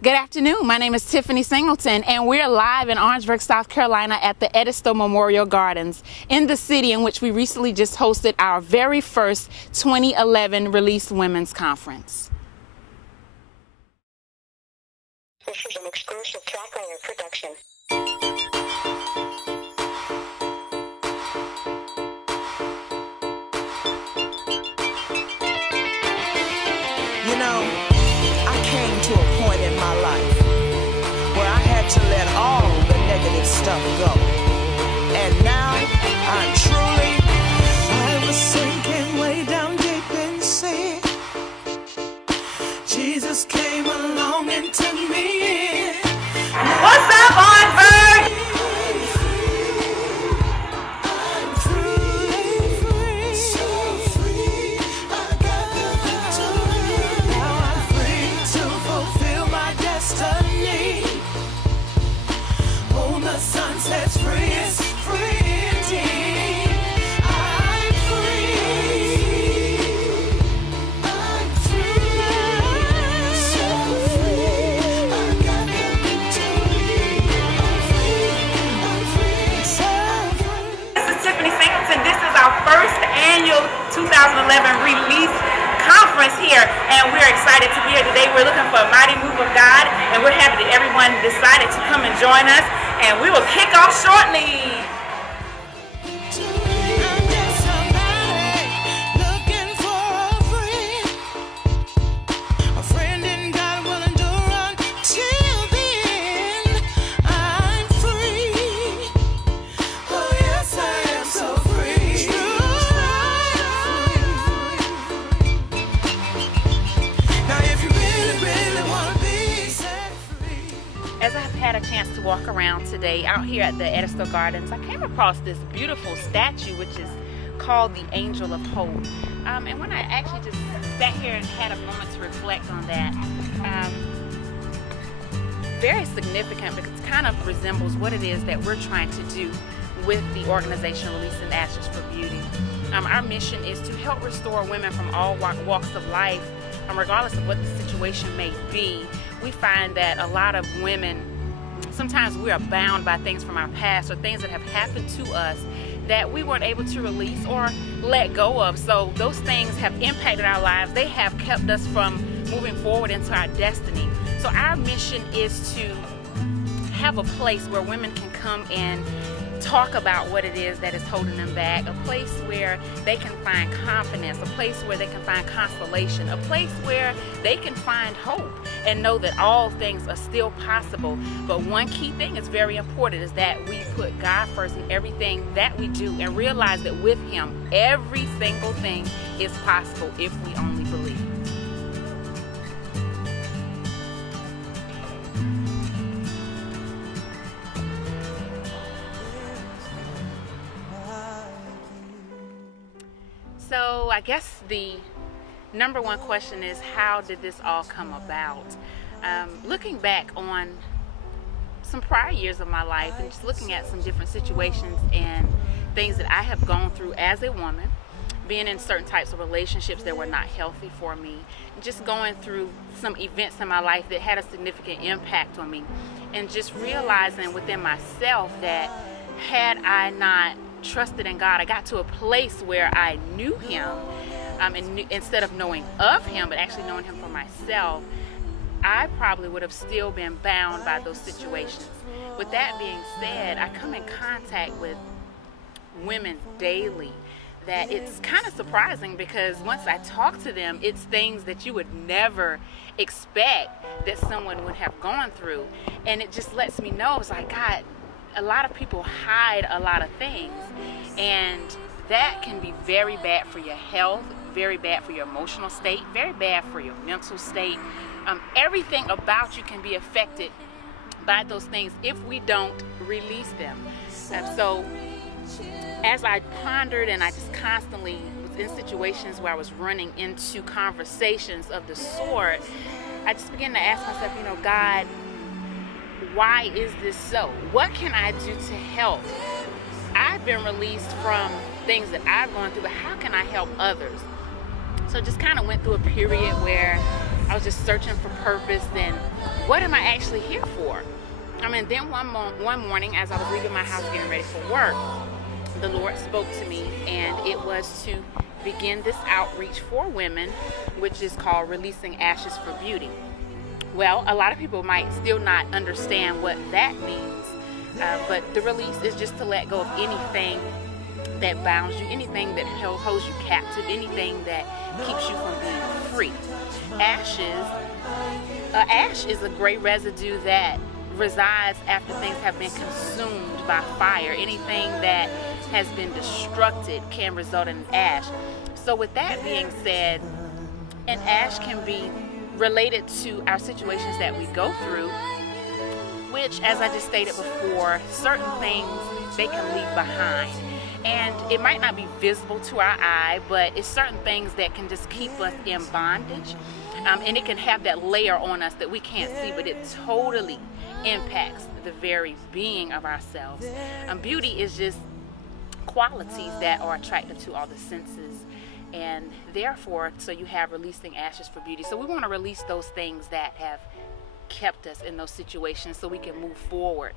Good afternoon. My name is Tiffany Singleton, and we're live in Orangeburg, South Carolina at the Edisto Memorial Gardens in the city in which we recently just hosted our very first 2011 Release Women's Conference. This is an exclusive Tracklayer production. You know, I came to a point in my life where I had to let all the negative stuff go. And now I'm truly, I was sinking way down deep in sin. Jesus came along and took me in. What's up, Orangeburg? First annual 2011 Release Conference here, and we're excited to be here today. We're looking for a mighty move of God, and we're happy that everyone decided to come and join us, and we will kick off shortly. As I've had a chance to walk around today out here at the Edisto Gardens, I came across this beautiful statue which is called the Angel of Hope. And when I actually just sat here and had a moment to reflect on that, very significant because it kind of resembles what it is that we're trying to do with the organization Releasing Ashes for Beauty. Our mission is to help restore women from all walks of life, regardless of what the situation may be. We find that a lot of women, sometimes we are bound by things from our past or things that have happened to us that we weren't able to release or let go of. So those things have impacted our lives. They have kept us from moving forward into our destiny. So our mission is to have a place where women can come and talk about what it is that is holding them back, a place where they can find confidence, a place where they can find consolation, a place where they can find hope and know that all things are still possible. But one key thing is very important is that we put God first in everything that we do and realize that with Him, every single thing is possible if we only believe. So I guess the number one question is, how did this all come about? Looking back on some prior years of my life and just looking at some different situations and things that I have gone through as a woman, being in certain types of relationships that were not healthy for me, just going through some events in my life that had a significant impact on me, and just realizing within myself that had I not trusted in God, I got to a place where I knew Him, and instead of knowing of Him, but actually knowing Him for myself, I probably would have still been bound by those situations. With that being said, I come in contact with women daily that it's kind of surprising, because once I talk to them, it's things that you would never expect that someone would have gone through, and it just lets me know, it's like, God, a lot of people hide a lot of things, and that can be very bad for your health, very bad for your emotional state, very bad for your mental state. Everything about you can be affected by those things if we don't release them. So as I pondered, and I just constantly was in situations where I was running into conversations of the sort, I just began to ask myself, you know, God, why is this so? What can I do to help? I've been released from things that I've gone through, but how can I help others? So just kind of went through a period where I was just searching for purpose and what am I actually here for? Then one morning, as I was leaving my house getting ready for work, the Lord spoke to me, and it was to begin this outreach for women, which is called Releasing Ashes for Beauty. Well, a lot of people might still not understand what that means, but the release is just to let go of anything that bounds you, anything that holds you captive, anything that keeps you from being free. Ash is a gray residue that resides after things have been consumed by fire. Anything that has been destructed can result in ash. So with that being said, an ash can be related to our situations that we go through, which, as I just stated before, certain things they can leave behind. And it might not be visible to our eye, but it's certain things that can just keep us in bondage. And it can have that layer on us that we can't see, but it totally impacts the very being of ourselves. Beauty is just qualities that are attractive to all the senses. And therefore, so you have releasing ashes for beauty. So we want to release those things that have kept us in those situations so we can move forward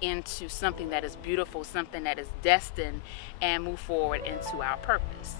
into something that is beautiful, something that is destined, and move forward into our purpose.